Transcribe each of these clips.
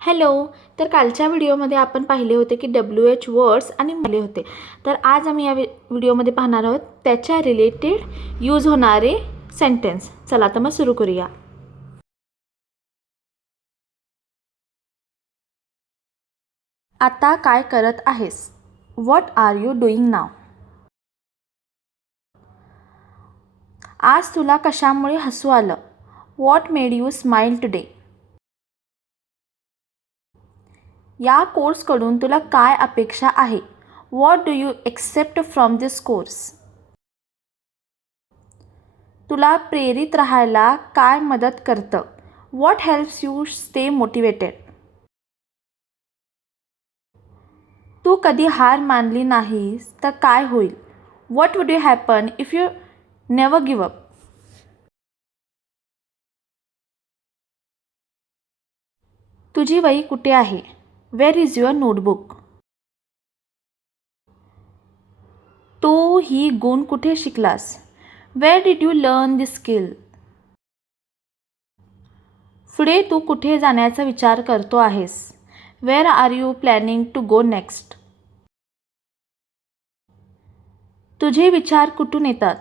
Hello. तर कालच्या व्हिडिओमध्ये आपण पाहिले होते की WH वर्ड्स आणि पाहिले होते. तर आज आम्ही या व्हिडिओमध्ये पाहणार आहोत त्याच्या रिलेटेड यूज होणारे सेंटेन्स. चला तर मग सुरू करूया. आता काय करत आहेस? What are you doing now? आज तुला कशामुळे हसू आलं? What made you smile today? या कोर्सकडून तुला काय अपेक्षा आहे? What do you except from this course? तुला प्रेरित राहायला काय मदत करतं? What helps you stay motivated? तू कधी हार मानली नाहीस तर काय होईल? What would you happen if you never give up? तुझी वही कुठे आहे? Where is your notebook? तू ही गुण कुठे शिकलास? Where did you learn this skill? पुढे तू कुठे जाण्याचा विचार करतो आहेस? Where are you planning to go next? तुझे विचार कुठून येतात?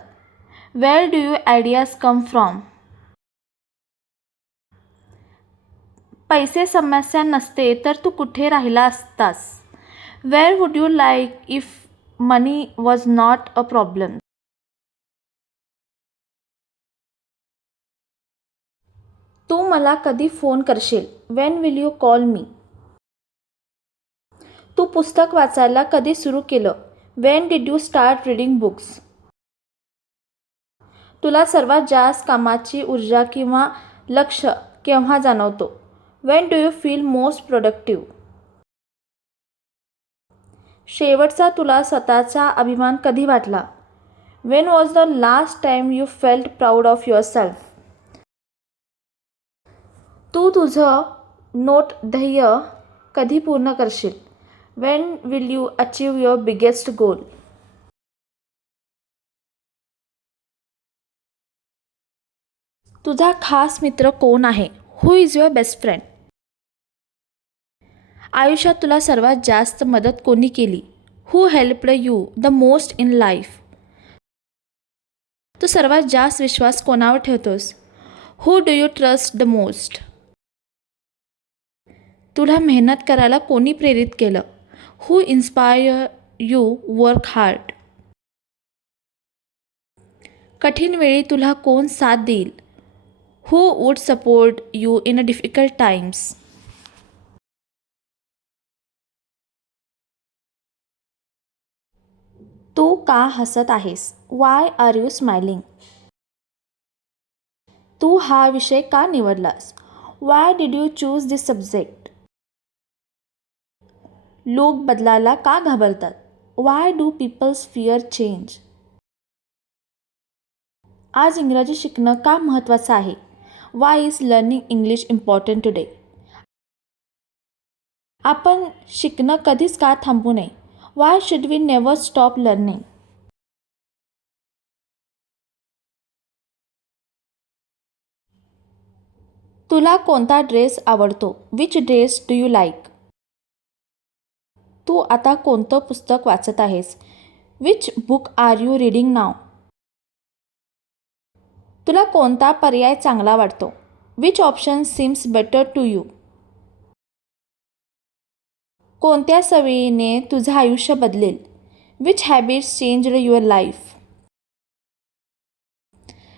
Where do you ideas come from? पैसे समस्या नसते तर तू कुठे राहिला असतास? Where would you like if money was not a problem? तू मला कधी फोन करशील? When will you call me? तू पुस्तक वाचायला कधी सुरू केलं? When did you start reading books? तुला सर्वात जास्त कामाची ऊर्जा किंवा लक्ष केव्हा जाणवतो? When do you feel most productive? शेवटचा तुला स्वतःचा अभिमान कधी वाटला? When was the last time you felt proud of yourself? तू तुझं नोट ध्येय कधी पूर्ण करशील? When will you achieve your biggest goal? तुझा खास मित्र कोण आहे? Who is your best friend? आयुष्यात तुला सर्वात जास्त मदत कोणी केली? Who helped you the most in life? तू सर्वात जास्त विश्वास कोणावर ठेवतोस? Who do you trust the most? तुला मेहनत करायला कोणी प्रेरित केलं? Who inspire you work hard? कठीण वेळी तुला कोण साथ देईल? Who would support you in a difficult times? तू का हसत आहेस? Why are you smiling? तू हा विषय का निवडलास? Why did you choose this subject? लोक बदलायला का घाबरतात? Why do peoples fear change? आज इंग्रजी शिकणं का महत्त्वाचं आहे? Why is learning English important today? आपण शिकणं कधीच का थांबू नये? Why should we never stop learning? तुला कोणता ड्रेस आवडतो? Which dress do you like? तू आता कोणतं पुस्तक वाचत आहेस? Which book are you reading now? तुला कोणता पर्याय चांगला वाटतो? Which option seems better to you? कोणत्या सवयीने तुझं आयुष्य बदलेल? Which habits changed your life?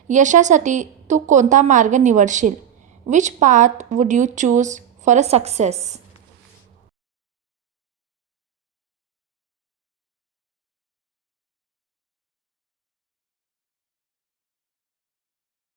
यशासाठी तू कोणता मार्ग निवडशील? Which path would you choose for a success?